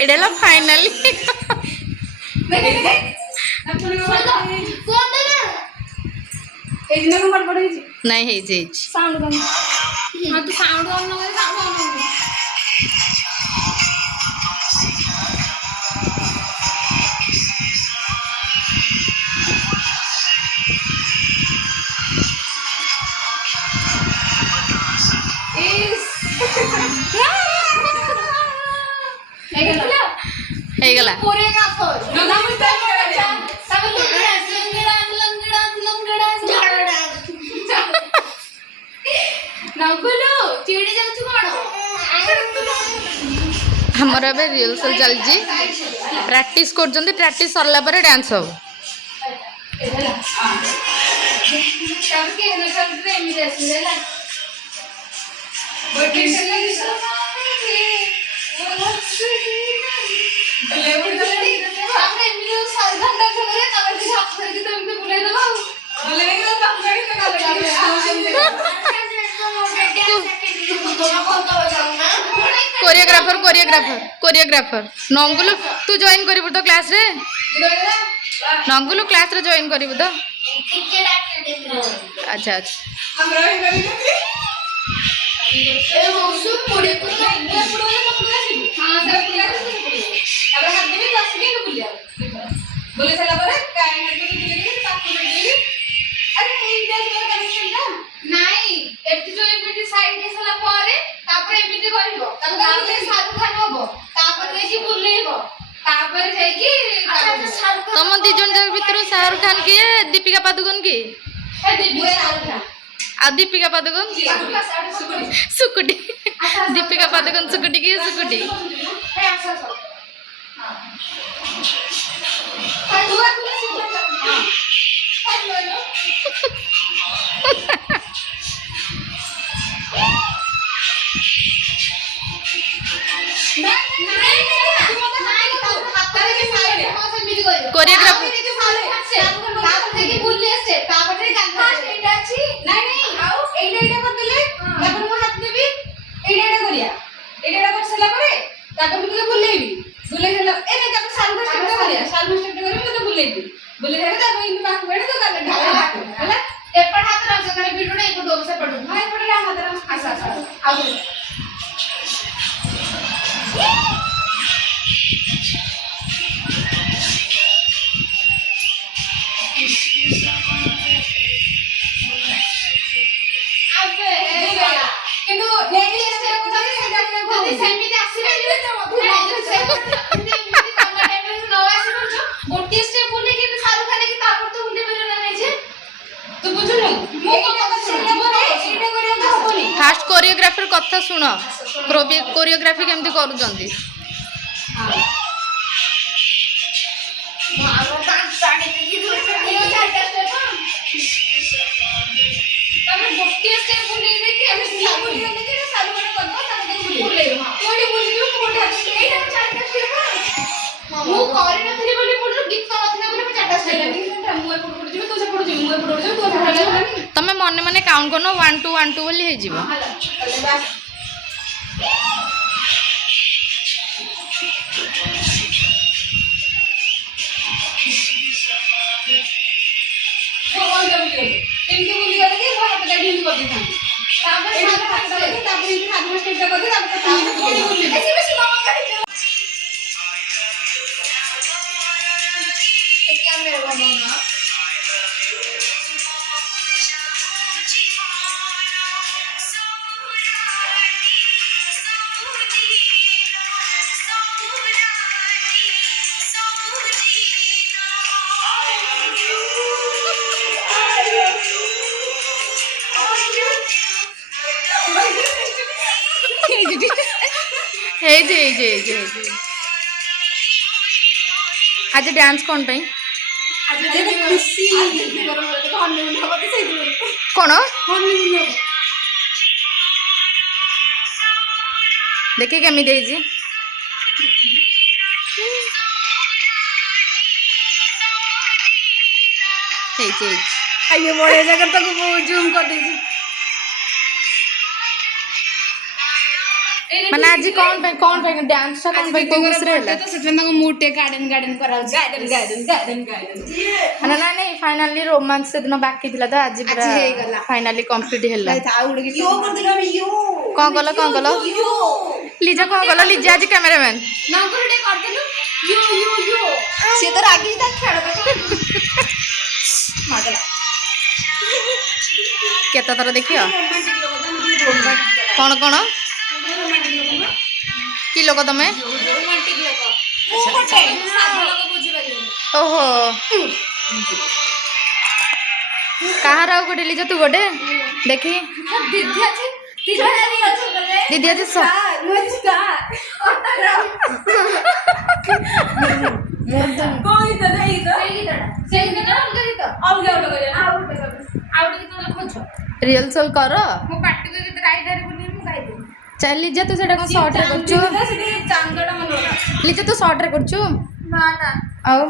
ଏଇଟା ଫାଇନାଲି ନାଇଁ ହେଇଛି ହେଇଗଲା। ଆମର ଏବେ ରିହର୍ସାଲ ଚାଲିଛି, ପ୍ରାକ୍ଟିସ୍ କରୁଛନ୍ତି। ପ୍ରାକ୍ଟିସ୍ ସରିଲା ପରେ ଡ୍ୟାନ୍ସ ହବ। କୋରିଓଗ୍ରାଫर ନଙ୍ଗୁଲୁ ତୁ ଜଏନ୍ କରିବୁ ତ କ୍ଲାସରେ? ନଙ୍ଗୁଲୁ କ୍ଲାସରେ ଜଏନ୍ କରିବୁ ତ? ଆଚ୍ଛା ଆଚ୍ଛା। ତମ ଦି ଜଣ ଯାକ ଭିତରୁ ଶାହରୁଖ ଖାନ କିଏ, ଦୀପିକା ପାଦୁକୋନ କିଏ? ଆଉ ଦୀପିକା ପାଦୁକୋନ ସୁକୁଟି। ଦୀପିକା ପାଦୁକୋନ ସୁକୁଟି କିଏ? ସୁକୁଟି। କୋରିଓଗ୍ରାଫର फास्ट कोरियोग्राफर कथा सुन, कोरियोग्राफी केमती करूचंती। तमे मने मने काउंट करनो 1 2 1 2 बोली हे जीवो। ହେଇଛି ଆଜି ଡ୍ୟାନ୍ସ କ'ଣ ପାଇଁ କ'ଣ ଦେଖି କେମିତି ହେଇଛି ଆଜ୍ଞା ବଢିଆ ଜାଗା ତାକୁ ଜୁମ୍ କରିଦେଇଛି ମାନେ ଆଜି କ'ଣ ପାଇଁ ଡ୍ୟାନ୍ସ ଟା କ'ଣ ପାଇଁ କୋଉ ଖୁସିରେ ହେଲା ତ ସେଥିପାଇଁ ତାଙ୍କୁ ମୁଡ୍ ଟେ ଗାର୍ଡେନ କରାଉଛି ମାନେ ନାଇଁ ଫାଇନାଲି ରୋମାନ୍ସ ସେଦିନ ବାକି ଥିଲା ତ ଆଜି ପୁରା ହେଇଗଲା ଫାଇନାଲି କମ୍ପ୍ଲିଟ୍ ହେଲା ଆଉ ଗୋଟେ କ'ଣ କଲ ଲିଜା କ'ଣ କଲ ଲିଜା ଆଜି କ୍ୟାମେରାମ୍ୟାନ୍ ସିଏ ତ ରାଗି ତା ଖେଳ କେତେ ଥର ଦେଖିବ କ'ଣ କି ଲୋକ ତମେ ଓହୋ କାହାର ଆଉ ଗୋଟେ ଲିଜା ତୁ ଗୋଟେ ଦେଖି ଦିଦି ଆଜି ରିହର୍ସାଲ କର ଚାଲ ଲିଜା ତୁ ସେଟା କ'ଣ ସର୍ଟରେ କରୁଛୁ ଲିଜା ତୁ ସର୍ଟରେ କରୁଛୁ ଆଉ